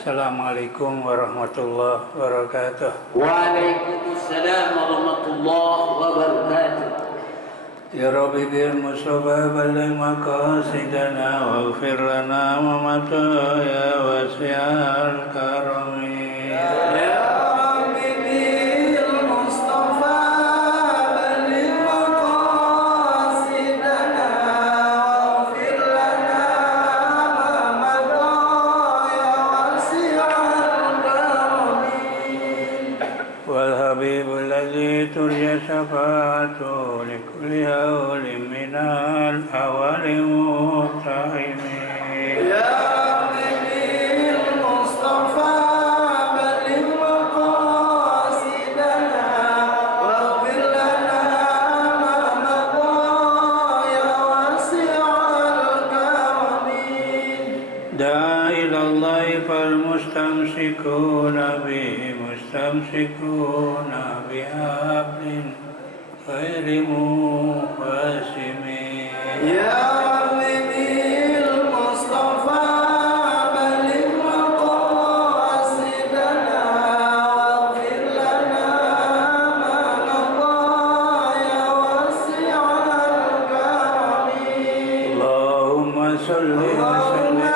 Assalamualaikum warahmatullahi wabarakatuh. Waalaikumsalam warahmatullahi wabarakatuh. Ya Rabbi bil Mustafa balligh maqasidana waghfir lana wa mataya wasi'al karami. ترجى شفاعته لكل هول من الأول مقتحمين يا حبيبي المصطفى بلغ مقاصدنا واغفر لنا ما مضى يا واسع الكرم دعا إلى الله فالمستمسكون به مستمسكون بحبل غير منقسم يا حبيبي المصطفى بلغ مقاصدنا واغفر لنا ما مضى يا واسع الكرم اللهم صل وسلم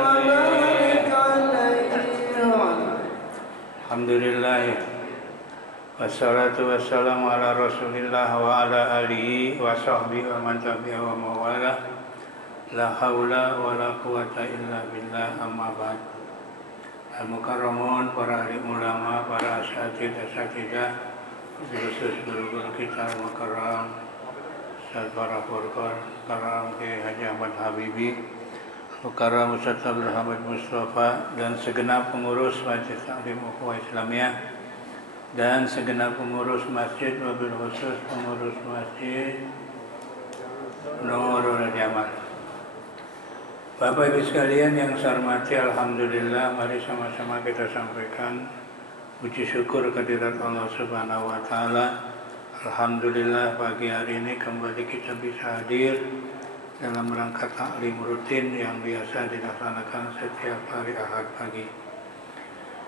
وبارك عليه. Alhamdulillah. Wassalatu wassalamu ala Rasulillah wa ala alihi wa sahbihi wa man tabi'ahu wa mawala. La haula wa la quwata illa billah, amma ba'd. Al-mukarramun, para alim ulama, para asatidah, khusus guru-guru kita al-mukarram, para furqan, karam ke Haji Ahmad Habibi, Mukarram Ustaz Abdul Hamid Mustafa, dan segenap pengurus Majelis Taklim Ukhuwah Islamiyah, dan segenap pengurus masjid, wabil khusus pengurus masjid Nurul Jamal. Bapak Ibu sekalian yang saya hormati, alhamdulillah, mari sama-sama kita sampaikan puji syukur kehadirat Allah Subhanahu wa taala. Alhamdulillah, pagi hari ini kembali kita bisa hadir dalam rangka taklim rutin yang biasa dilaksanakan setiap hari Ahad pagi.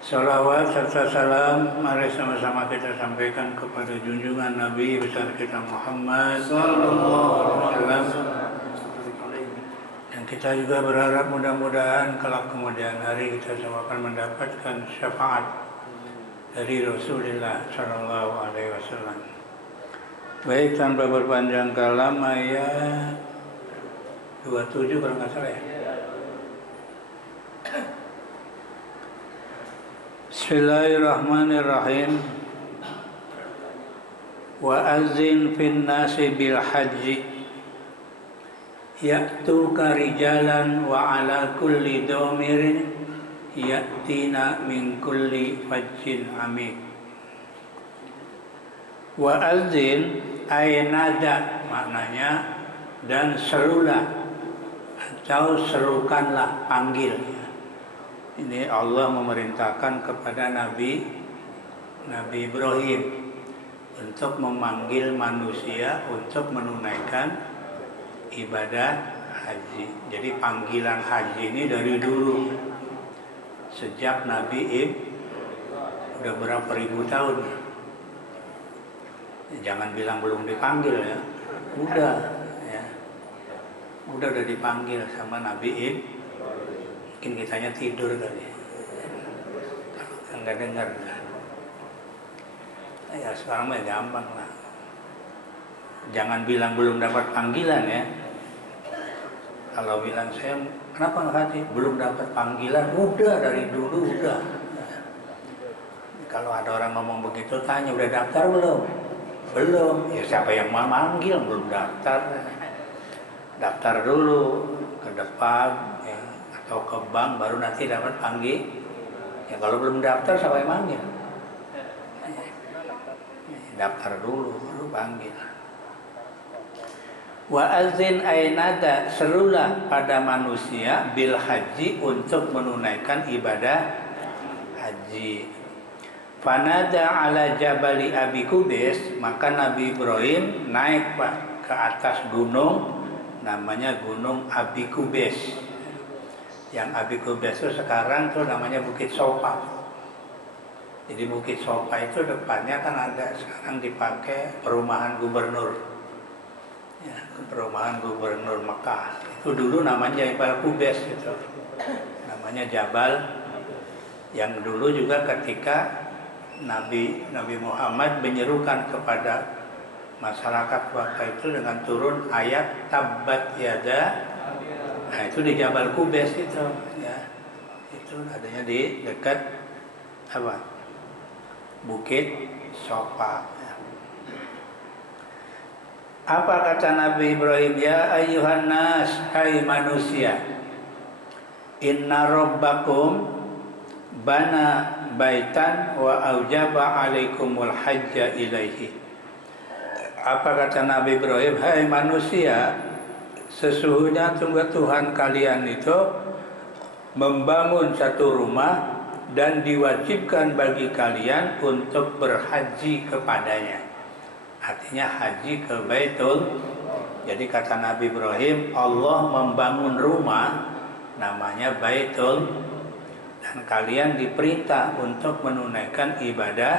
Salawat serta salam mari sama-sama kita sampaikan kepada junjungan Nabi besar kita Muhammad sallallahu alaihi wasallam. Dan kita juga berharap mudah-mudahan kelak kemudian hari kita semua akan mendapatkan syafaat dari Rasulullah sallallahu alaihi wasallam. Baik, tanpa berpanjang kalam, ayat 27 kalau nggak salah ya. Bismillahirrahmanirrahim. Wa azin fin nasi bil haji ya'tuka rijalan wa ala kulli dhamirin ya'tina min kulli fajjin amik. Wa azin ay nada, maknanya, dan serulah atau serukanlah, panggil. Ini Allah memerintahkan kepada Nabi Ibrahim untuk memanggil manusia untuk menunaikan ibadah haji. Jadi panggilan haji ini dari dulu, sejak Nabi udah berapa ribu tahun. Jangan bilang belum dipanggil ya, udah dipanggil sama Nabi Mungkin kitanya tidur kali, kalau nggak dengar. Ya sekarang mah gampang lah. Jangan bilang belum dapat panggilan ya. Kalau bilang saya kenapa nggak haji, belum dapat panggilan, udah dari dulu udah. Kalau ada orang ngomong begitu, tanya udah daftar belum? Belum. Ya siapa yang mau manggil, belum daftar. Daftar dulu ke depan ya, atau ke bank, baru nanti dapat panggil. Ya kalau belum daftar siapa yang manggil? Daftar dulu baru panggil. Wa azin ainada, serulah pada manusia bil haji, untuk menunaikan ibadah haji. Fanada ala jabali Abi Kubais, maka Nabi Ibrahim naik ke atas gunung, namanya Gunung Abi Kubais. Yang Abi Kubes itu sekarang tuh namanya Bukit Sopa. Jadi Bukit Sopa itu depannya kan ada sekarang dipakai perumahan gubernur. Ya, perumahan gubernur Mekah. Itu dulu namanya Jabal Kubes itu. Namanya Jabal, yang dulu juga ketika Nabi Muhammad menyerukan kepada masyarakat waktu itu dengan turun ayat Tabbat Yada. Nah itu di Jabal Kubes itu, ya. Itu adanya di dekat apa? Bukit Sopa. Ya. Apa kata Nabi Ibrahim? Ya ayyuhan nas, hai manusia, inna rabbakum bana baitan wa aujaba alaikumul hajja ilaihi. Apa kata Nabi Ibrahim? Hai manusia, sesungguhnya Tuhan kalian itu membangun satu rumah dan diwajibkan bagi kalian untuk berhaji kepadanya. Artinya haji ke Baitul. Jadi kata Nabi Ibrahim, Allah membangun rumah namanya Baitul, dan kalian diperintah untuk menunaikan ibadah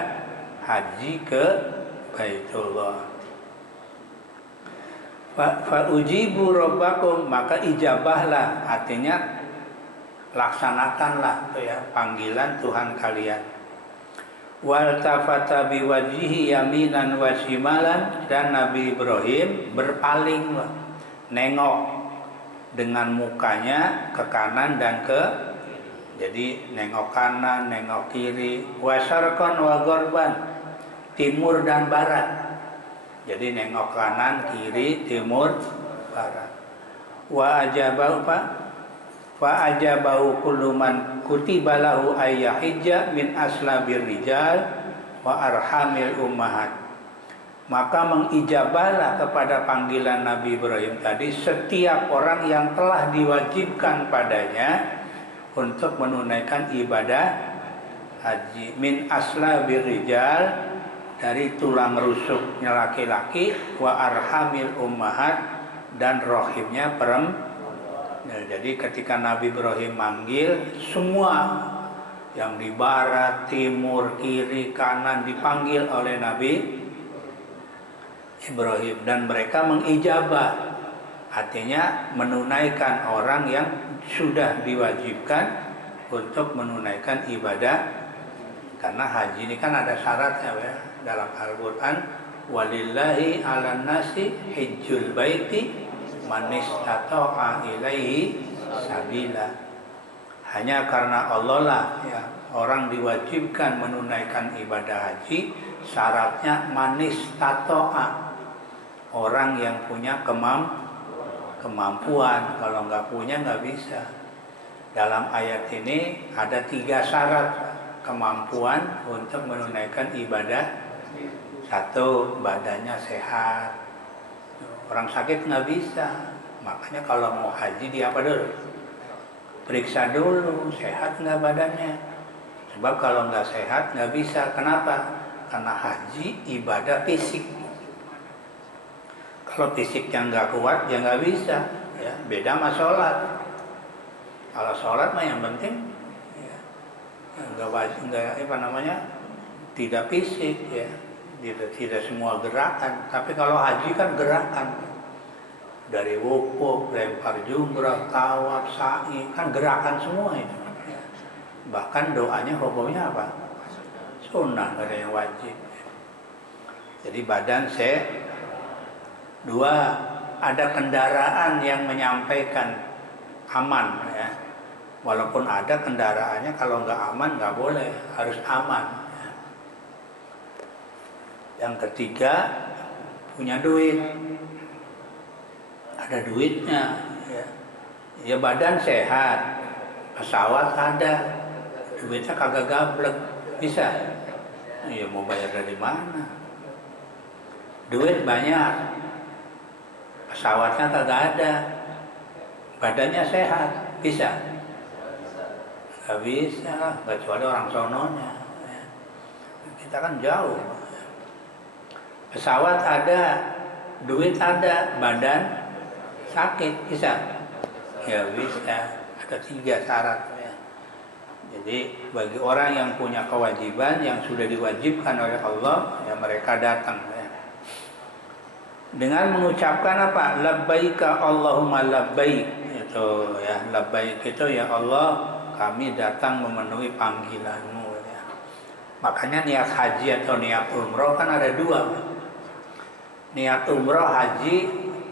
haji ke Baitullah. Fa'ujibu rabbakum, maka ijabahlah, artinya laksanakanlah itu ya panggilan Tuhan kalian. Wal tafata biwajhihi yaminan wa shimalan, dan Nabi Ibrahim berpaling, nengok dengan mukanya ke kanan dan ke, jadi nengok kanan, nengok kiri, wa syarqan wa gharban, timur dan barat. Jadi nengok kanan, kiri, timur, barat. Wa ajabahu apa? Fa ajabahu kullu man kutiba lahu ayyahijja min aslabir rijal wa arhamil ummahat. Maka mengijabahlah kepada panggilan Nabi Ibrahim tadi setiap orang yang telah diwajibkan padanya untuk menunaikan ibadah haji min aslabir rijal, dari tulang rusuknya laki-laki, wa arhamil ummahat, dan rohimnya perempuan. Nah, jadi ketika Nabi Ibrahim manggil, semua yang di barat, timur, kiri, kanan dipanggil oleh Nabi Ibrahim, dan mereka mengijabah, artinya menunaikan orang yang sudah diwajibkan untuk menunaikan ibadah. Karena haji ini kan ada syaratnya ya. Dalam Al-Quran, walillahi ala nasi hijjul baiti man istata'a ilaihi sabila. Hanya karena Allah lah ya, orang diwajibkan menunaikan ibadah haji, syaratnya man istata'a, orang yang punya kemampuan. Kalau nggak punya nggak bisa. Dalam ayat ini ada 3 syarat kemampuan untuk menunaikan ibadah. 1, badannya sehat. Orang sakit nggak bisa. Makanya kalau mau haji dia apa dulu? Periksa dulu sehat nggak badannya. Sebab kalau nggak sehat nggak bisa. Kenapa? Karena haji ibadah fisik. Kalau fisiknya nggak kuat ya nggak bisa. Ya, beda sama sholat. Kalau sholat mah yang penting ya, nggak apa namanya, tidak fisik ya. Tidak semua gerakan, tapi kalau haji kan gerakan, dari wukuf, lempar jumrah, tawaf, sa'i, kan gerakan semua itu. Bahkan doanya hukumnya apa? Sunnah, nggak ada yang wajib. Jadi badan sehat. 2, ada kendaraan yang menyampaikan aman ya. Walaupun ada kendaraannya, kalau nggak aman nggak boleh, harus aman. Yang ketiga, punya duit, ada duitnya ya. Ya badan sehat, pesawat ada, duitnya kagak gablek, bisa. Ya mau bayar dari mana? Duit banyak, pesawatnya kagak ada, badannya sehat, bisa? Gak bisa, kecuali orang sononya ya. Kita kan jauh. Pesawat ada, duit ada, badan sakit, bisa? Ya bisa. Ada 3 syarat ya. Jadi bagi orang yang punya kewajiban yang sudah diwajibkan oleh Allah, ya mereka datang ya. Dengan mengucapkan apa? Labbaika Allahumma labbaik. Itu ya, labbaik itu ya Allah, kami datang memenuhi panggilan-Mu ya. Makanya niat haji atau niat umroh kan ada 2. Niat umroh haji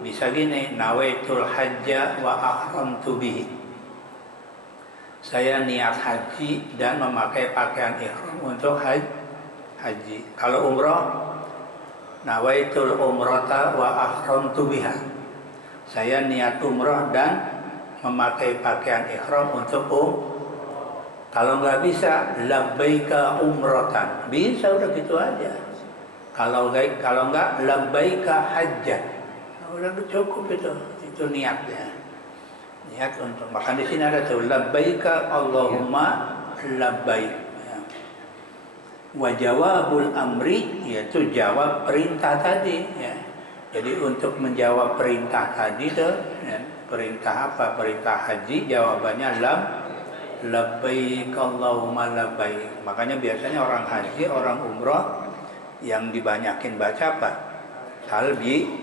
bisa gini, nawaitul hajja wa ahramtu bihi. Saya niat haji dan memakai pakaian ihram untuk haji. Kalau umroh, nawaitul umrata wa ahramtu biha. Saya niat umroh dan memakai pakaian ihram untuk Kalau nggak bisa, labbaika umratan. Bisa udah gitu aja. Kalau nggak labbaika hajjan. Udah cukup itu niatnya. Niat untuk makan di sini ada tuh labbaika Allahumma labbaik. Ya. Wa jawabul amri yaitu jawab perintah tadi ya. Jadi untuk menjawab perintah tadi tuh ya, perintah apa? Perintah haji jawabannya labbaik Allahumma labbaik. Makanya biasanya orang haji, orang umrah yang dibanyakin baca apa? Talbiyah.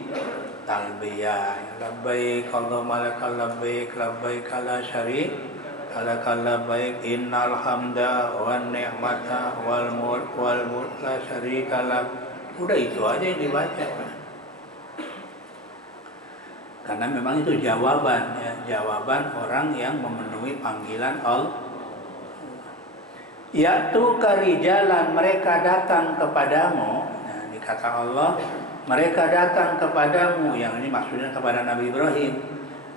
Labbaik Allahumma lakal labbaik, labbaik la syarika lakal labbaik, innal hamda wan ni'mata wal mulk la syarika lak. Udah itu aja yang dibaca. Karena memang itu jawaban ya, jawaban orang yang memenuhi panggilan Allah. Yaitu karijalan, mereka datang kepadamu. Nah, dikata Allah, mereka datang kepadamu. Yang ini maksudnya kepada Nabi Ibrahim.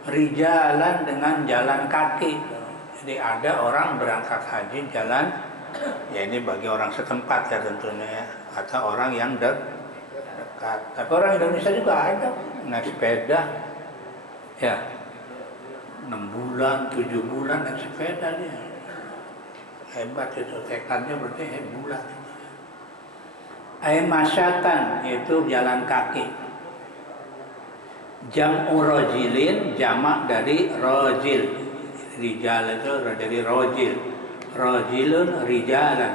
Rijalan dengan jalan kaki. Jadi ada orang berangkat haji jalan, ya ini bagi orang setempat ya tentunya ya, atau orang yang dekat. Tapi orang Indonesia juga ada naik sepeda, ya 6 bulan, 7 bulan naik sepeda dia. Hebat itu, tekadnya berarti bulat. Masyatan itu jalan kaki. Jam'u rajilin, jamak dari rajil. Rijal itu dari rajil. Rajilun rijalan.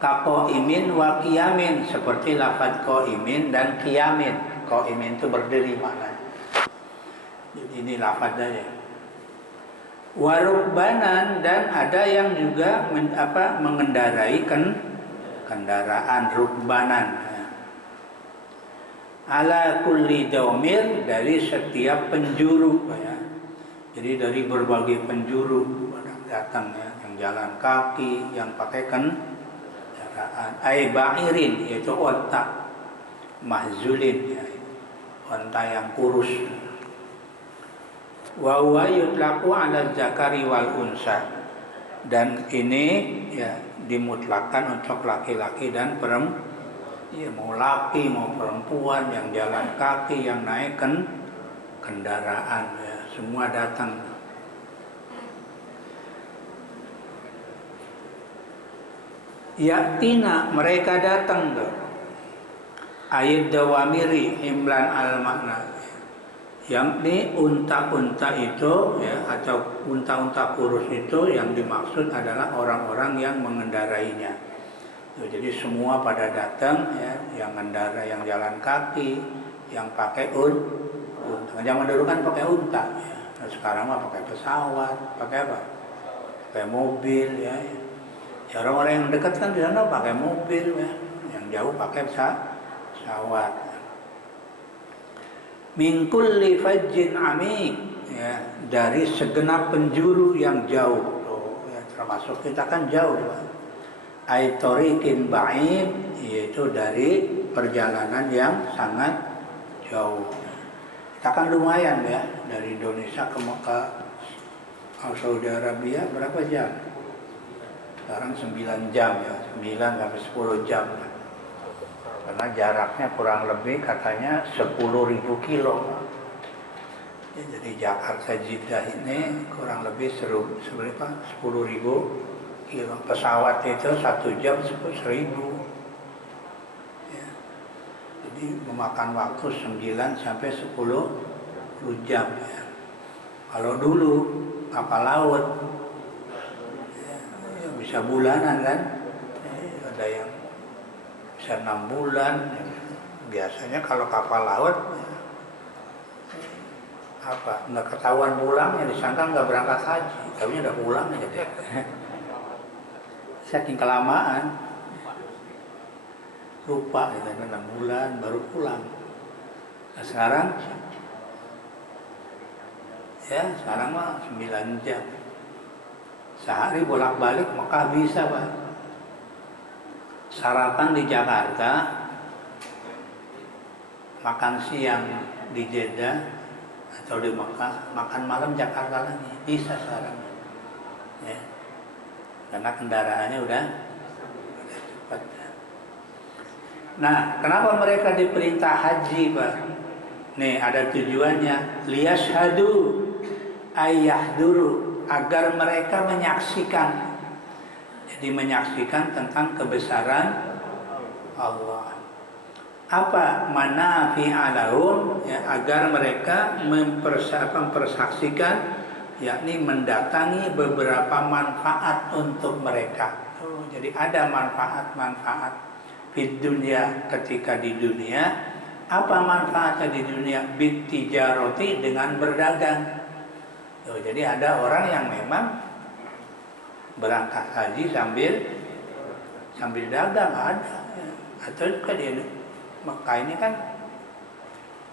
Qa'imin wa qiyamin, seperti lafaz qa'imin dan qiyamin. Qa'imin itu berdiri maknanya. Jadi ini lafaznya ya. Warukbanan, dan ada yang juga mengendarai kendaraan rukbanan ya. Ala kulli daumir, dari setiap penjuru ya. Jadi dari berbagai penjuru datang ya, yang jalan kaki, yang pakai kendaraan. Ba'irin yaitu onta, mahzulin ya, onta yang kurus. Wa huwa yutlaqu 'ala zakari wal unsa, dan ini ya dimutlakkan untuk laki-laki dan perempuan. Ya, mau laki mau perempuan, yang jalan kaki, yang naik kendaraan ya, semua datang. Yaktina, mereka datang tuh. Ayat dawamiri himlan al makna. Yang ini unta-unta itu ya, atau unta-unta kurus itu yang dimaksud adalah orang-orang yang mengendarainya. Jadi semua pada datang ya, yang mengendara, yang jalan kaki, yang pakai unta. Zaman dulu kan pakai unta ya. Nah, sekarang mah pakai pesawat, pakai apa? Pakai mobil ya. Ya orang-orang yang dekat kan di sana pakai mobil ya, yang jauh pakai pesawat. Min kulli fajjin amik ya, dari segenap penjuru yang jauh. Ya, termasuk kita kan jauh Pak. Aitorikin ba'id, yaitu dari perjalanan yang sangat jauh. Kita kan lumayan ya, dari Indonesia ke Mekah, Saudi Arabia berapa jam? Sekarang 9 jam ya, 9 sampai 10 jam. Karena jaraknya kurang lebih katanya 10.000 kilo. Ya, jadi Jakarta Jeddah ini kurang lebih 10.000 kilo. Pesawat itu 1 jam 10.000. Ya. Jadi memakan waktu 9 sampai 10 jam ya. Kalau dulu kapal laut. Ya, bisa bulanan kan. Ada yang bisa 6 bulan. Biasanya kalau kapal laut nggak ketahuan pulangnya, disangka nggak berangkat haji, tapi udah pulang aja dia. Saking kelamaan, lupa gitu, 6 bulan baru pulang. Nah, sekarang mah 9 jam. Sehari bolak-balik Mekah bisa, Pak. Sarapan di Jakarta, makan siang di Jeddah atau di Mekah, makan malam Jakarta lagi, bisa sekarang. Ya. Karena kendaraannya udah cepat. Nah, kenapa mereka diperintah haji, Pak? Nih, ada tujuannya. Liyashhadu ayyahduru, agar mereka menyaksikan. Jadi menyaksikan tentang kebesaran Allah. Apa manafi'a lahum, ya, agar mereka mempersaksikan, yakni mendatangi beberapa manfaat untuk mereka. Jadi ada manfaat-manfaat di dunia ketika di dunia. Apa manfaatnya di dunia? Bittijarati, dengan berdagang. Jadi ada orang yang memang berangkat haji sambil dagang, ada. Atau juga di Mekah ini kan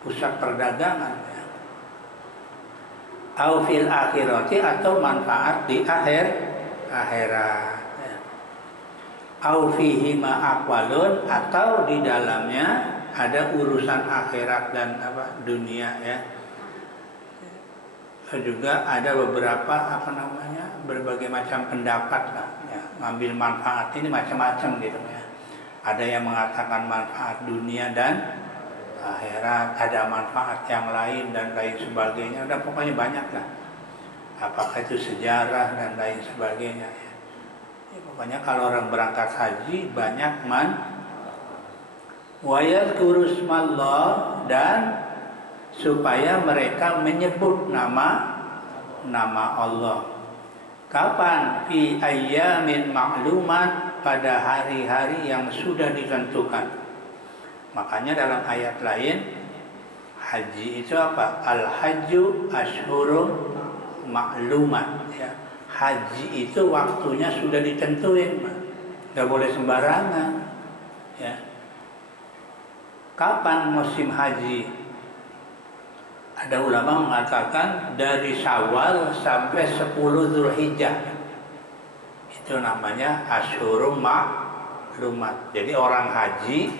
pusat perdagangan. Au fil akhirati, atau manfaat di akhirat. Au fihi ma aqwalun, atau di dalamnya ada urusan akhirat dan dunia, ya. Juga ada beberapa berbagai macam pendapat lah, ya. Ngambil manfaat ini macam-macam gitu, ya. Ada yang mengatakan manfaat dunia dan akhirat, ada manfaat yang lain dan lain sebagainya. Ada pokoknya banyak lah. Apakah itu sejarah dan lain sebagainya, ya. Pokoknya kalau orang berangkat haji banyak wa yadhkuru ismallah, dan supaya mereka menyebut nama Allah. Kapan? Fi ayyamin ma'lumat, pada hari-hari yang sudah ditentukan. Makanya dalam ayat lain, haji itu apa? Al-hajju ashhurum ma'lumat, ya. Haji itu waktunya sudah ditentuin, nggak boleh sembarangan, ya. Kapan musim haji? Ada ulama mengatakan dari Syawal sampai 10 Zulhijjah. Itu namanya Asyhurum Ma'lumat. Jadi orang haji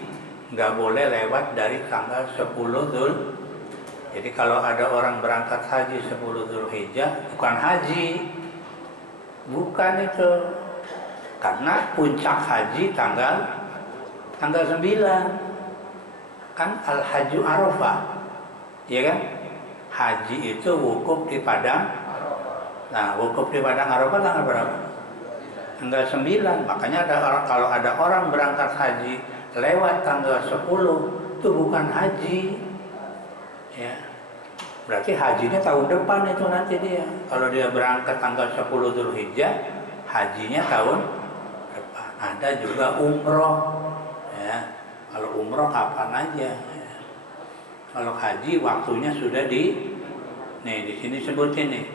nggak boleh lewat dari tanggal 10 Zul. Jadi kalau ada orang berangkat haji 10 Zulhijjah, bukan haji. Bukan itu. Karena puncak haji tanggal 9. Kan Al-Hajju Arafah. Ya kan? Haji itu wukuf di Padang. Nah, wukuf di Padang Arafah tanggal berapa? Tanggal 9. Makanya kalau ada orang berangkat haji lewat tanggal 10, itu bukan haji. Ya. Berarti hajinya tahun depan itu nanti dia. Kalau dia berangkat tanggal 10 Zulhijjah, hajinya tahun depan. Ada juga umroh, ya. Kalau umroh kapan aja. Ya. Kalau haji waktunya sudah di sini sebutin nih.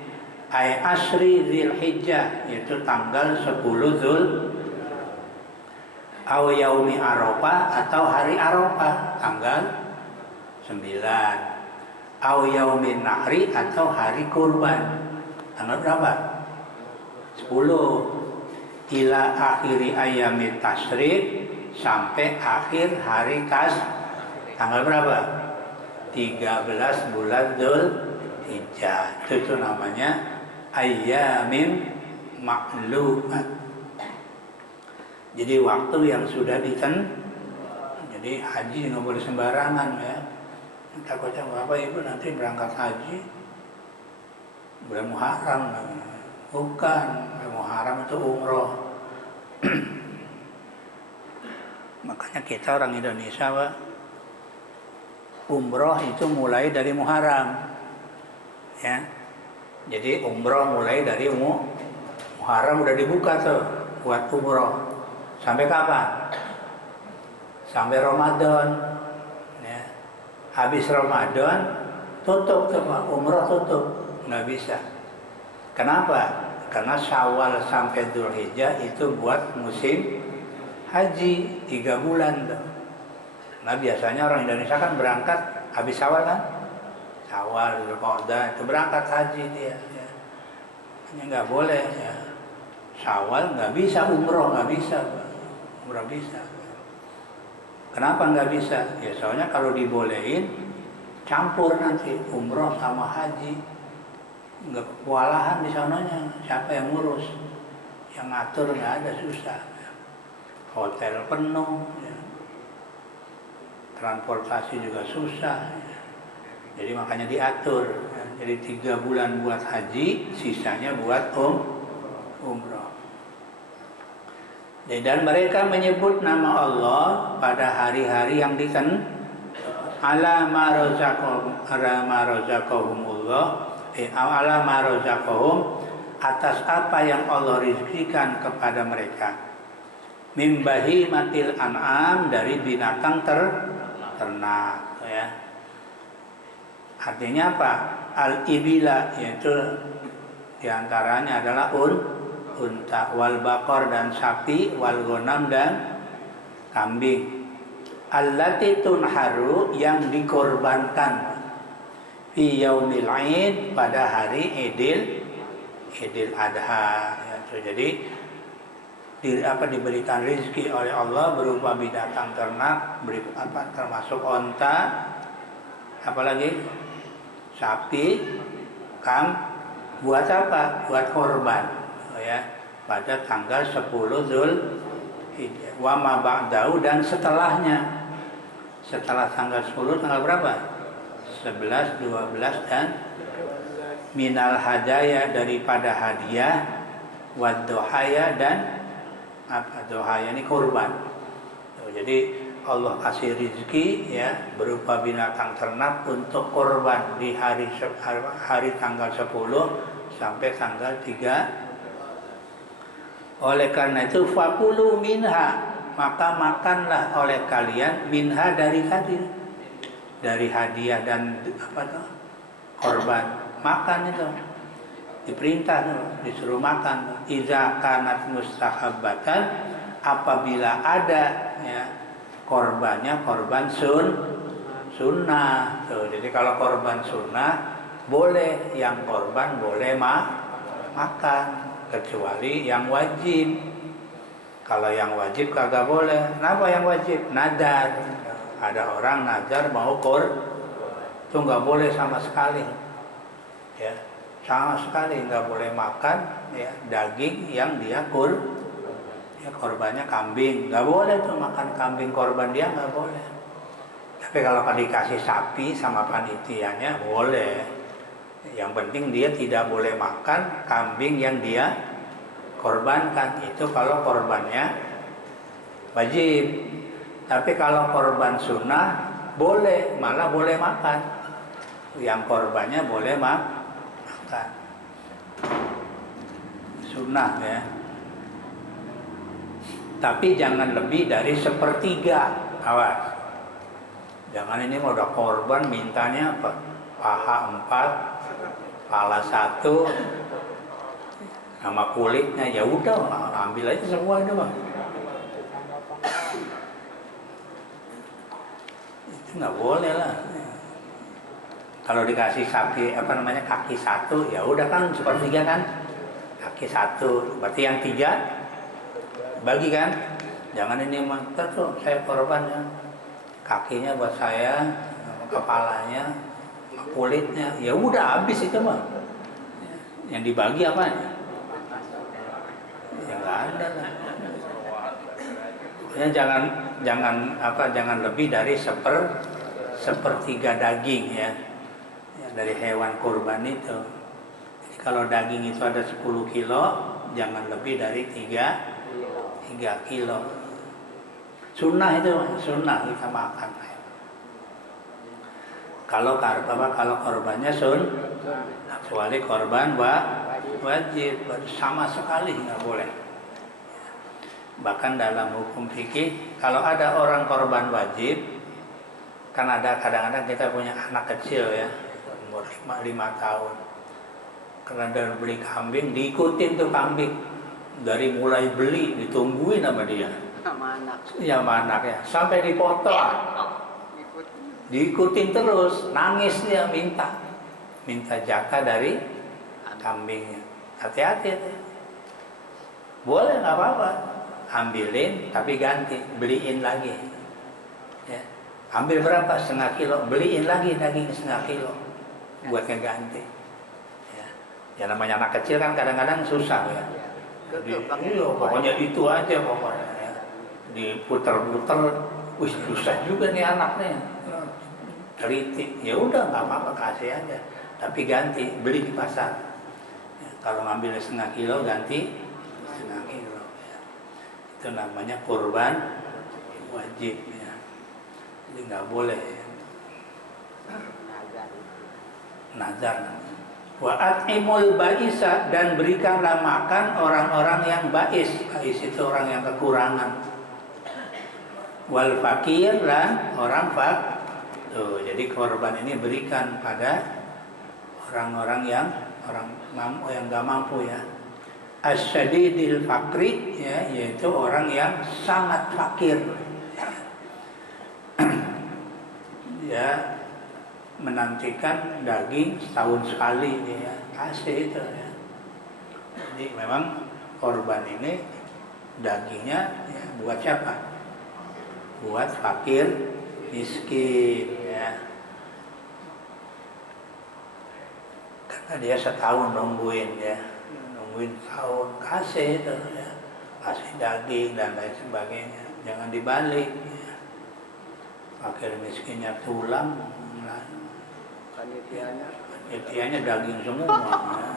Ay asri Zulhijjah, yaitu tanggal 10 Zul, aw yaumi Arafah, atau hari Arafah tanggal 9. Aw yaumin nahri, atau hari kurban tanggal berapa? 10. Ila akhiri ayami tasyrik, sampai akhir hari tanggal berapa? 13 bulan Dzulhijjah. Itu namanya ayyamin ma'lumat. Jadi waktu yang sudah jadi haji nggak boleh sembarangan, ya. Takutnya Bapak Ibu nanti berangkat haji bulan Muharram. Bukan, bulan Muharram itu umroh. Makanya kita orang Indonesia, Pak, umroh itu mulai dari Muharram, ya. Jadi umroh mulai dari Muharram udah dibuka tuh buat umroh. Sampai kapan? Sampai Ramadan. Ya. Habis Ramadan tutup tuh Pak, umroh tutup, nggak bisa. Kenapa? Karena Syawal sampai Dzulhijjah itu buat musim haji 3 bulan tuh. Nah biasanya orang Indonesia kan berangkat habis Syawal kan? Syawal, Dzulqa'dah itu berangkat haji dia. Ya. Ini nggak boleh ya. Syawal nggak bisa, umroh nggak bisa, umroh bisa. Kenapa nggak bisa? Ya soalnya kalau dibolehin campur nanti umroh sama haji, nggak kewalahan di sananya. Siapa yang ngurus? Yang ngatur nggak ada, susah. Hotel penuh, ya. Transportasi juga susah. Ya. Jadi makanya diatur. Ya. Jadi 3 bulan buat haji, sisanya buat umroh. Dan mereka menyebut nama Allah pada hari-hari yang ala ma razaqahumullah, ala ma razaqahum, atas apa yang Allah rizkikan kepada mereka. Min bahimatil an'am, dari binatang ternak ya. Artinya apa? Al-ibila, yaitu diantaranya adalah unta, wal bakor dan sapi, wal ghanam dan kambing. Allati tunharu, yang dikorbankan fi yaumil Aid, pada hari Idul Adha. Ya, jadi diberikan rezeki oleh Allah berupa binatang ternak, termasuk onta, apalagi sapi, buat apa? Buat korban, ya, pada tanggal 10 Dzulhijjah. Wa ma ba'dahu, dan setelahnya. Setelah tanggal 10 tanggal berapa? 11, 12 dan minal hadaya, daripada hadiah, wad dohaya, dan apa dohaya ini kurban. Jadi Allah kasih rezeki ya berupa binatang ternak untuk kurban di hari tanggal 10 sampai tanggal 3. Oleh karena itu fakulu minha, maka makanlah oleh kalian minha, dari hadiah dan apa tuh? Korban. Makan itu diperintah tuh, disuruh makan. Iza kanat mustahabbatan, apabila ada ya korbannya korban sunnah tuh. Jadi kalau korban sunnah boleh, yang korban boleh makan, kecuali yang wajib. Kalau yang wajib kagak boleh. Kenapa yang wajib? Nadar. Ada orang nadar mau itu nggak boleh sama sekali. Ya, sama sekali nggak boleh makan ya daging yang dia ya korbannya kambing, nggak boleh tuh makan kambing korban dia, nggak boleh. Tapi kalau dikasih sapi sama panitianya boleh. Yang penting dia tidak boleh makan kambing yang dia korbankan, itu kalau korbannya wajib. Tapi kalau korban sunnah boleh, malah boleh makan. Yang korbannya boleh makan. Sunnah ya. Tapi jangan lebih dari 1/3. Awas. Jangan ini mau udah korban mintanya apa? Paha 4, kepala 1, sama kulitnya, ya udah ambil aja semua itu Bang. Itu nggak boleh lah. Kalau dikasih sapi kaki 1, ya udah kan 1/3 kan, kaki 1, berarti yang 3 bagi kan. Jangan ini mantap tuh saya korban ya, kakinya buat saya, kepalanya, kulitnya, ya udah habis itu Bang. Yang dibagi apa? Ya nggak ada lah. Ya, jangan lebih dari 1/3 daging ya dari hewan kurban itu. Jadi kalau daging itu ada 10 kilo, jangan lebih dari 3 kilo. Sunnah itu, sunnah kita makan. Kalau korbannya kecuali korban wajib, sama sekali nggak boleh. Bahkan dalam hukum fikih, kalau ada orang korban wajib, kan ada kadang-kadang kita punya anak kecil ya, umur 5 tahun, karena dari beli kambing, diikutin tuh kambing, dari mulai beli ditungguin sama dia, Sama anak. ya sama anaknya, sampai dipotong, diikutin terus, nangis dia minta jatah dari kambingnya. Hati-hati tuh. Boleh nggak apa-apa, ambilin tapi ganti, beliin lagi. Ya. Ambil berapa? Setengah kilo, beliin lagi daging setengah kilo buat ngeganti. Ya namanya anak kecil kan kadang-kadang susah ya. Jadi, pokoknya itu aja pokoknya. Ya. Diputer-puter, wih susah juga nih anaknya. Teliti, ya udah nggak apa-apa kasih aja, tapi ganti, beli di pasar. Ya, kalau ngambil setengah kilo ganti setengah kilo. Ya. Itu namanya kurban wajib. Ya. Jadi nggak boleh. Ya. Nazar. Wa at'imul ba'isa, dan berikanlah makan orang-orang yang ba'is. Ba'is itu orang yang kekurangan. Wal fakir, dan orang fakir. Tuh, jadi korban ini berikan pada orang-orang yang nggak mampu ya. Asyadidil fakri, ya, yaitu orang yang sangat fakir. Ya, menantikan daging setahun sekali ya, kasih itu ya. Jadi memang korban ini dagingnya ya, buat siapa? Buat fakir miskin ya, karena dia setahun nungguin tahun, kasih itu ya, kasih daging dan lain sebagainya, jangan dibalik ya. Fakir miskinnya tulang, panitianya daging semua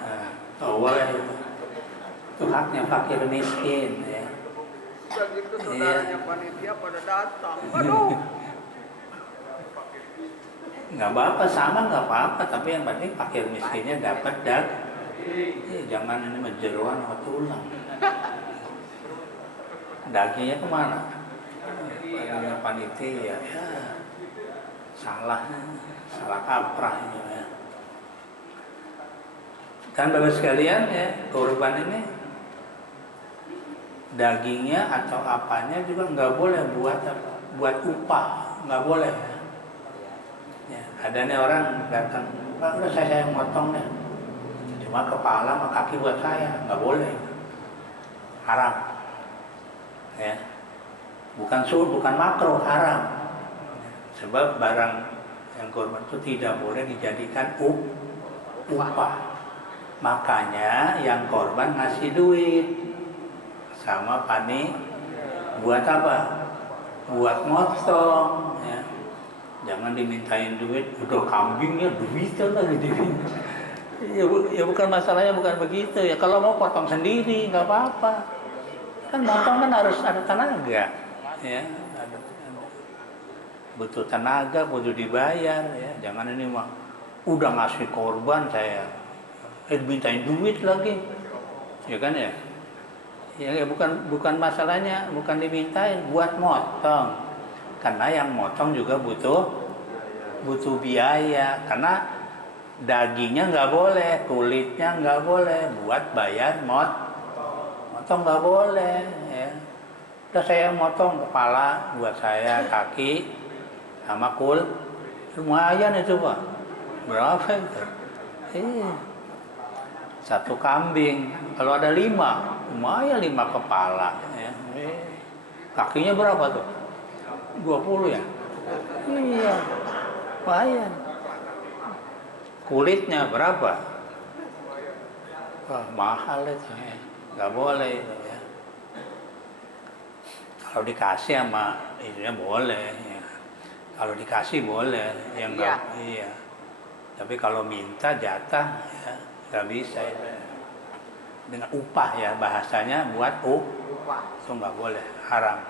ya. Boleh itu haknya fakir miskin ya. Begitu saudaranya panitia pada datang, aduh. Nggak apa-apa, sama nggak apa-apa, tapi yang penting fakir miskinnya dapat jangan ini menjeruan sama tulang. Dagingnya kemana? Dagingnya panitia ya, salah kaprah ya. Dan bapak sekalian ya, korban ini dagingnya atau apanya juga nggak boleh buat upah, nggak boleh. Ya, ada nih orang datang, Pak, udah saya yang motong deh, cuma kepala sama kaki buat saya, nggak boleh, haram. Ya, bukan makruh, haram. Sebab barang yang korban itu tidak boleh dijadikan upah. Makanya yang korban ngasih duit sama buat apa? Buat motong. Ya. Jangan dimintain duit, udah kambingnya duitnya lagi diminta. Ya bukan masalahnya, bukan begitu ya. Kalau mau potong sendiri nggak apa-apa. Kan motong kan harus ada tenaga, ya. Butuh tenaga, butuh dibayar ya. Jangan ini mah udah ngasih korban saya, dimintain duit lagi, ya kan ya. Ya bukan masalahnya, bukan dimintain, buat motong. Karena yang motong juga butuh biaya, karena dagingnya nggak boleh, kulitnya nggak boleh, buat bayar motong nggak boleh ya. Udah saya motong kepala buat saya, kaki sama lumayan itu Pak, berapa itu? Satu kambing kalau ada 5, lumayan 5 kepala ya. Kakinya berapa tuh? 20 ya? Iya, lumayan. Kulitnya berapa? Wah, mahal itu ya. Nggak boleh itu ya. Kalau dikasih sama itunya boleh ya. Kalau dikasih boleh, yang enggak iya. Tapi kalau minta jatah ya nggak bisa itu. Dengan upah ya, bahasanya buat upah. Itu nggak boleh, haram.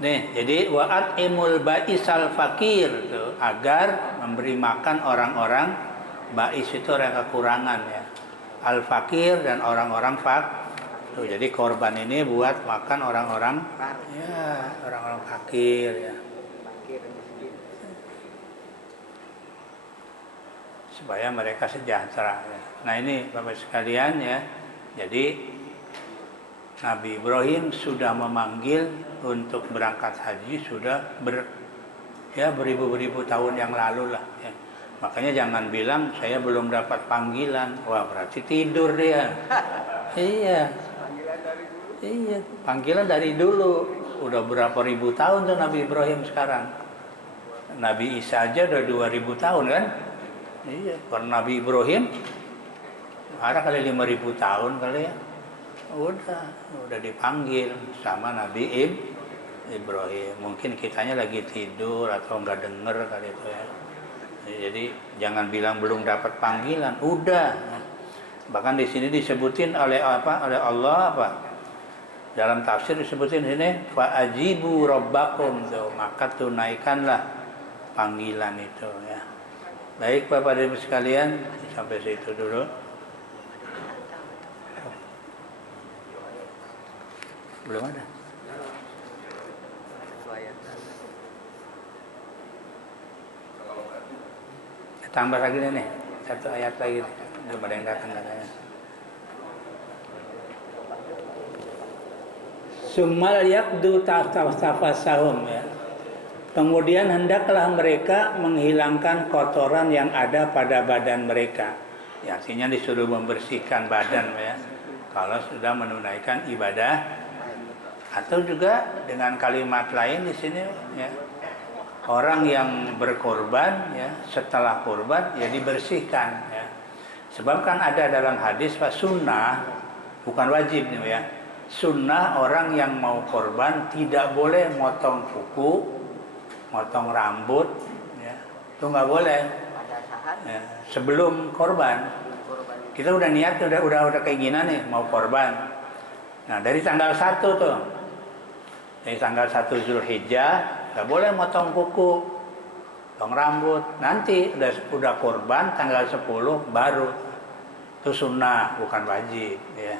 Nih, jadi wa'at imul ba'isal fakir tuh, agar memberi makan orang-orang Ba'is itu orang kekurangan ya. Al-fakir dan orang-orang tuh, jadi korban ini buat makan orang-orang ya, orang-orang fakir ya. Fakir miskin. Supaya mereka sejahtera ya. Nah ini Bapak sekalian ya. Jadi Nabi Ibrahim sudah memanggil untuk berangkat haji sudah beribu-ribu tahun yang lalu lah ya. Makanya jangan bilang saya belum dapat panggilan. Wah, berarti tidur dia. Iya. Panggilan dari dulu. Iya, panggilan dari dulu. Udah berapa ribu tahun tuh Nabi Ibrahim sekarang. Nabi Isa aja udah 2000 tahun kan? Iya, per Nabi Ibrahim ada kali 5000 tahun kali ya. Udah dipanggil sama Nabi Ibrahim. Mungkin kitanya lagi tidur atau nggak denger kali itu ya. Jadi jangan bilang belum dapat panggilan, udah. Bahkan di sini disebutin oleh Allah apa? Dalam tafsir disebutin sini fa ajibu rabbakum tuh, maka tunaikanlah panggilan itu ya. Baik Bapak dan Ibu sekalian, sampai situ dulu. Belum ada. Tambah lagi nih, satu ayat lagi. Belum ada yang datang katanya. Summal yaqdu tafasahum ya. Kemudian hendaklah mereka menghilangkan kotoran yang ada pada badan mereka. Ya, artinya disuruh membersihkan badan ya. Kalau sudah menunaikan ibadah, atau juga dengan kalimat lain di sini ya. Orang yang berkorban ya, setelah korban ya dibersihkan ya. Sebab kan ada dalam hadis sunnah, bukan wajib nih ya. Sunnah orang yang mau korban tidak boleh motong kuku, motong rambut ya. Itu nggak boleh. Pada saat Ya, sebelum korban. Kita udah niat, udah keinginan nih mau korban. Nah, dari tanggal 1 tuh. Dari tanggal 1 Zulhijjah nggak boleh motong kuku, potong rambut. Nanti udah korban tanggal 10 baru. Itu sunnah, bukan wajib ya.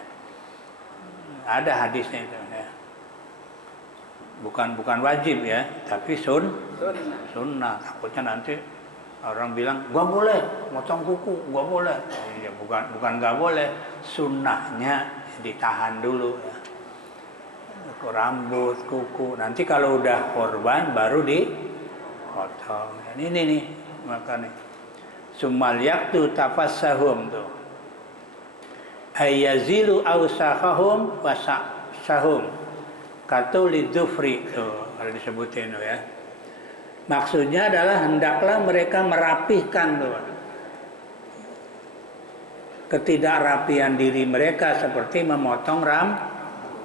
Ada hadisnya itu ya. Bukan wajib ya, tapi sunnah. Takutnya nanti orang bilang gua boleh motong kuku, gua boleh. Ya, bukan nggak boleh, sunnahnya ditahan dulu ya. Rambut, kuku. Nanti kalau udah korban baru dipotong. Ini nih makanya. Sumal yaktu tafassahum tuh. Ayazilu ausahahum wasahum. Katuli dzufri tuh kalau disebutin tuh ya. Maksudnya adalah hendaklah mereka merapihkan tuh. Ketidakrapian diri mereka seperti memotong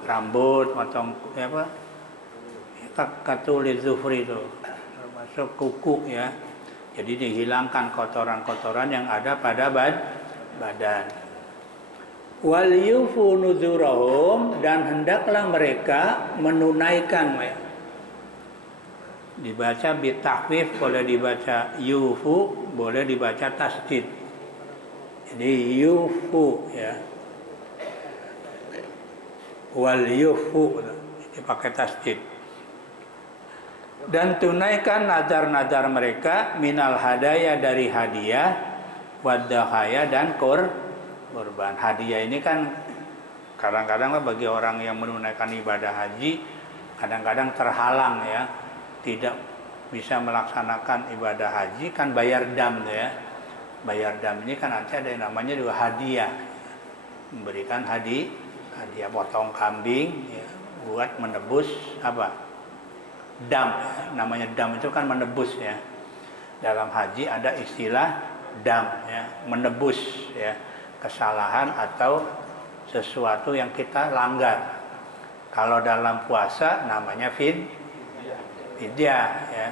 rambut, motong apa? Katulil zufri itu termasuk kuku ya. Jadi dihilangkan kotoran-kotoran yang ada pada badan. Wal yufu nuzurahum, dan hendaklah mereka menunaikan ya. Dibaca bitahfif, boleh dibaca yufu, boleh dibaca tasdid. Jadi yufu ya. Wal yufu dipakai tasdid. Dan tunaikan nazar-nazar mereka minal hadaya, dari hadiah, wadahaya, dan korban. Hadiah ini kan kadang-kadang bagi orang yang menunaikan ibadah haji kadang-kadang terhalang ya, tidak bisa melaksanakan ibadah haji, kan bayar dam ya. Bayar dam ini kan nanti ada yang namanya juga hadiah, memberikan hadiah potong kambing ya, buat menebus apa? Dam. Namanya dam itu kan menebus ya. Dalam haji ada istilah dam ya, menebus ya kesalahan atau sesuatu yang kita langgar. Kalau dalam puasa namanya fidyah ya.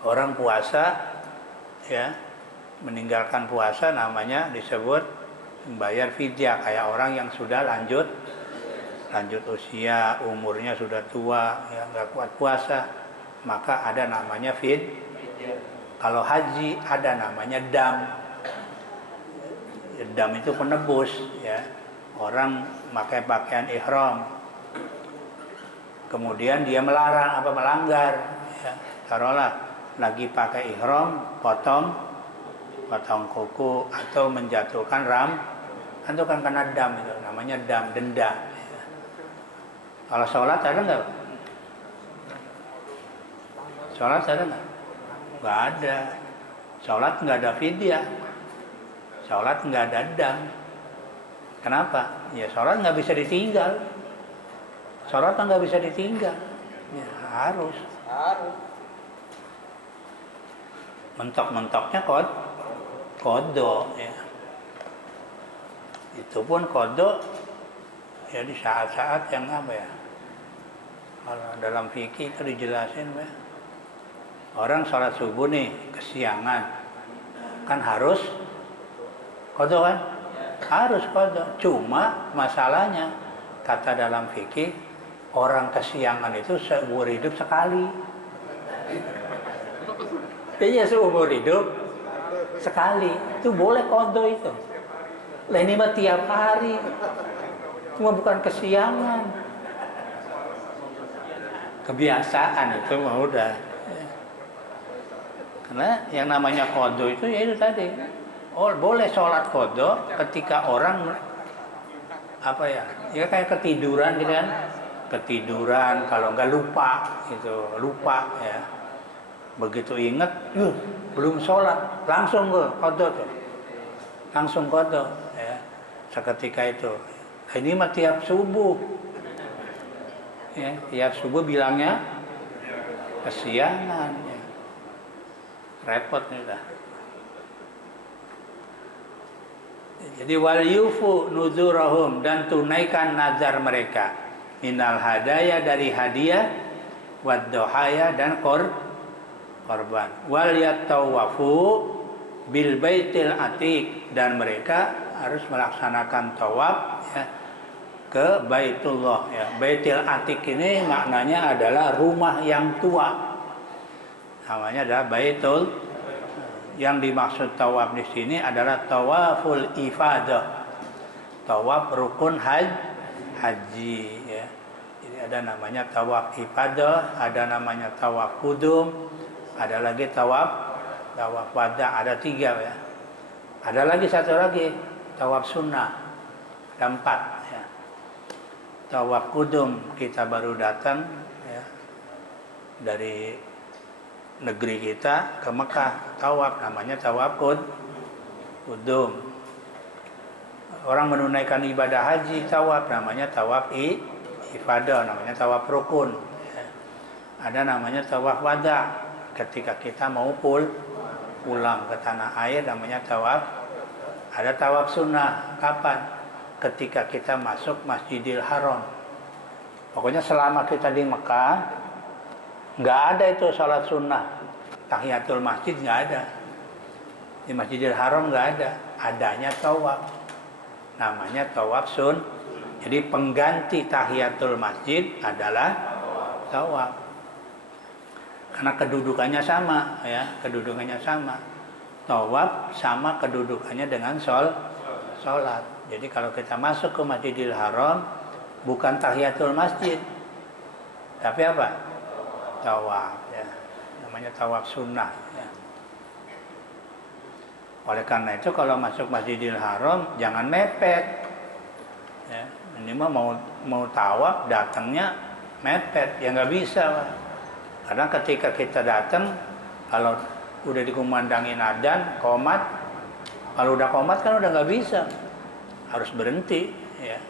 Orang puasa ya, meninggalkan puasa namanya disebut membayar fidyah, kayak orang yang sudah lanjut usia, umurnya sudah tua ya, nggak kuat puasa, maka ada namanya fidyah. Kalau haji ada namanya dam. Dam itu penebus, ya. Orang pakai pakaian ihram, kemudian dia melarang apa melanggar, ya. Taruhlah lagi pakai ihram, potong kuku atau menjatuhkan itu kan kena dam, itu namanya dam, denda, ya. Kalau sholat ada nggak? Sholat ada nggak? Nggak ada. Sholat nggak ada fidyah. Sholat nggak ada dam. Kenapa? Ya sholat nggak bisa ditinggal. Sholat nggak bisa ditinggal. Ya, harus. Mentok-mentoknya kodo. Ya. Itu pun kodo ya di saat-saat yang apa ya? Kalau dalam fikih itu dijelasin, ya. Orang sholat subuh nih kesiangan, kan harus kodo kan? Harus kodo. Cuma masalahnya kata dalam fikih orang kesiangan itu seumur hidup sekali. Iya seumur hidup sekali. Itu boleh kodo itu. Lah ini mah tiap hari. Cuma bukan kesiangan. Kebiasaan itu mah udah. Karena yang namanya kodo itu ya itu tadi. Oh, boleh sholat kodo ketika orang apa ya? Ya kayak ketiduran gitu kan. Ketiduran kalau nggak lupa ya. Begitu ingat, belum sholat, langsung kodo tuh. Langsung kodo ya. Seketika itu. Nah, ini mah tiap subuh. Ya, tiap subuh bilangnya kesiangan ya. Repot nih dah. Jadi wal yufu nuzurahum, dan tunaikan nazar mereka minal hadaya, dari hadiah, wad dohaya, dan korban, wal yatawafu bil baitil atiq, dan mereka harus melaksanakan tawaf ya, ke Baitullah ya. Baitil atiq ini maknanya adalah rumah yang tua, namanya adalah Baitul. Yang dimaksud tawaf di sini adalah tawaful ifadah, tawaf rukun haji ya. Jadi ada namanya tawaf ifadah, ada namanya tawaf kudum, ada lagi tawaf wada, ada 3 ya. Ada lagi satu lagi tawaf sunnah, ada 4 ya. Tawaf kudum kita baru datang ya, dari negeri kita ke Mekah, tawaf namanya tawaf kudum. Orang menunaikan ibadah haji tawaf namanya tawaf ifadah, namanya tawaf rukun ya. Ada namanya tawaf wada, ketika kita mau pulang ke tanah air namanya tawaf. Ada tawaf sunnah, kapan? Ketika kita masuk Masjidil Haram. Pokoknya selama kita di Mekah nggak ada itu salat sunnah, tahiyatul masjid nggak ada. Di Masjidil Haram nggak ada, adanya tawaf, namanya tawaf Jadi pengganti tahiyatul masjid adalah tawaf. Karena kedudukannya sama ya, kedudukannya sama. Tawaf sama kedudukannya dengan sholat. Jadi kalau kita masuk ke Masjidil Haram bukan tahiyatul masjid, tapi apa? Tawaf ya, namanya tawaf sunnah ya. Oleh karena itu kalau masuk Masjidil Haram jangan mepet ya. Ini mah mau tawaf datangnya mepet ya, nggak bisa. Karena ketika kita datang, kalau udah dikumandangin adzan qomat, kalau udah qomat kan udah nggak bisa, harus berhenti ya.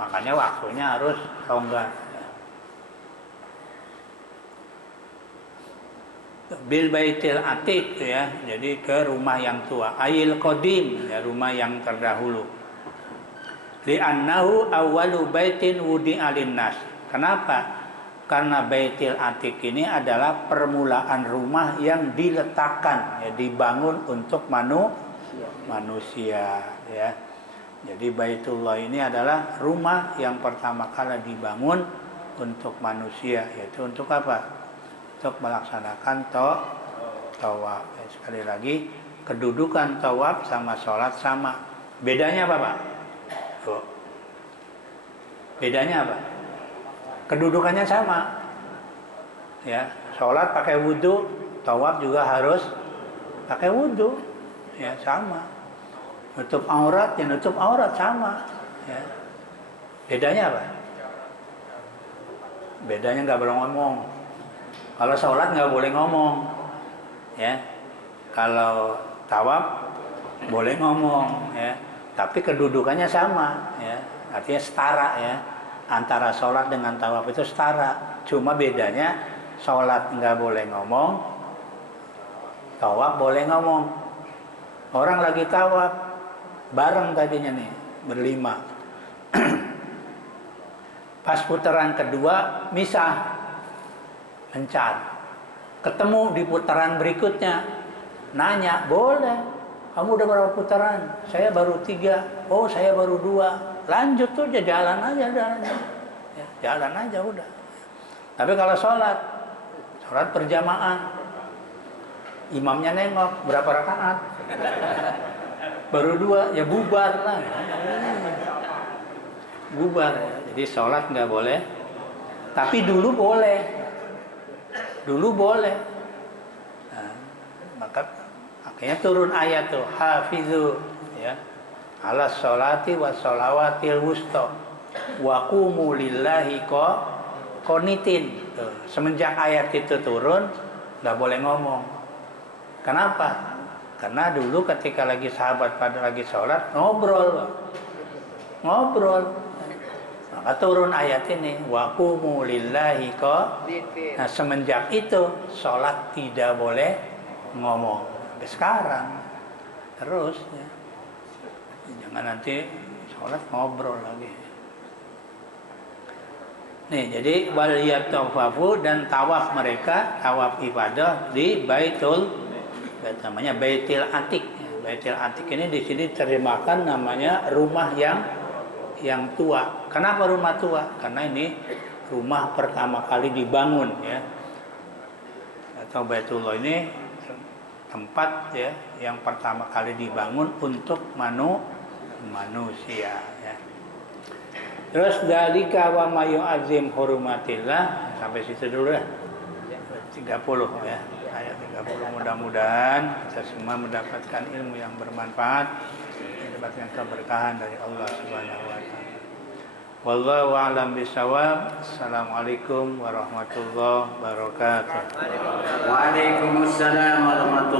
Makanya waktunya harus longgar. Bil baitil atiq ya, jadi ke rumah yang tua, ayil qadim ya, rumah yang terdahulu. Li annahu awwalu baitin wudi'a linnas. Kenapa? Karena baitil atiq ini adalah permulaan rumah yang diletakkan ya, dibangun untuk manusia ya. Jadi Baitullah ini adalah rumah yang pertama kali dibangun untuk manusia, yaitu untuk apa? Untuk melaksanakan tawaf. Sekali lagi, kedudukan tawaf sama sholat sama. Bedanya apa, Pak? Tuh. Bedanya apa? Kedudukannya sama. Ya, sholat pakai wudhu, tawaf juga harus pakai wudhu. Ya, sama. Nutup aurat, ya nutup aurat sama. Ya. Bedanya apa? Bedanya nggak boleh ngomong. Kalau sholat nggak boleh ngomong. Ya. Kalau tawaf boleh ngomong. Ya. Tapi kedudukannya sama. Ya. Artinya setara ya. Antara sholat dengan tawaf itu setara. Cuma bedanya sholat nggak boleh ngomong, tawaf boleh ngomong. Orang lagi tawaf bareng tadinya nih berlima. Pas putaran kedua misah, mencar. Ketemu di putaran berikutnya, nanya, boleh. Kamu udah berapa putaran? Saya baru 3. Oh, saya baru 2. Lanjut tuh, jalan aja. Ya, jalan aja udah. Tapi kalau sholat berjamaah, imamnya nengok, berapa rakaat? Baru 2, ya bubar lah. Bubar. Jadi sholat nggak boleh. Tapi dulu boleh. Nah, maka akhirnya turun ayat tuh, hafizu ya. Ala sholati wa sholawatil wusta wa qumu lillahi qanitin. Semenjak ayat itu turun nggak boleh ngomong. Kenapa? Karena dulu ketika lagi sahabat pada lagi sholat ngobrol. Maka turun ayat ini wa qumu lillahi qanitin. Nah, semenjak itu sholat tidak boleh ngomong. Sampai sekarang terus ya. Jangan nanti sholat ngobrol lagi. Nih, jadi waliyat tawafu dan tawaf mereka, tawaf ibadah di namanya Baitul Atiq. Baitul Atiq ini di sini terjemahkan namanya rumah yang tua. Kenapa rumah tua? Karena ini rumah pertama kali dibangun ya. Atau Baitullah ini tempat ya yang pertama kali dibangun untuk manusia ya. Terus dalika wa mayu azim hurumatillah, sampai situ dulu ya. 30 ya. Ayat 30, mudah-mudahan kita semua mendapatkan ilmu yang bermanfaat, mendapatkan keberkahan dari Allah Subhanahu wa taala. Wallahu a'lam bishawab. Assalamualaikum warahmatullahi wabarakatuh. Waalaikumsalam warahmatullahi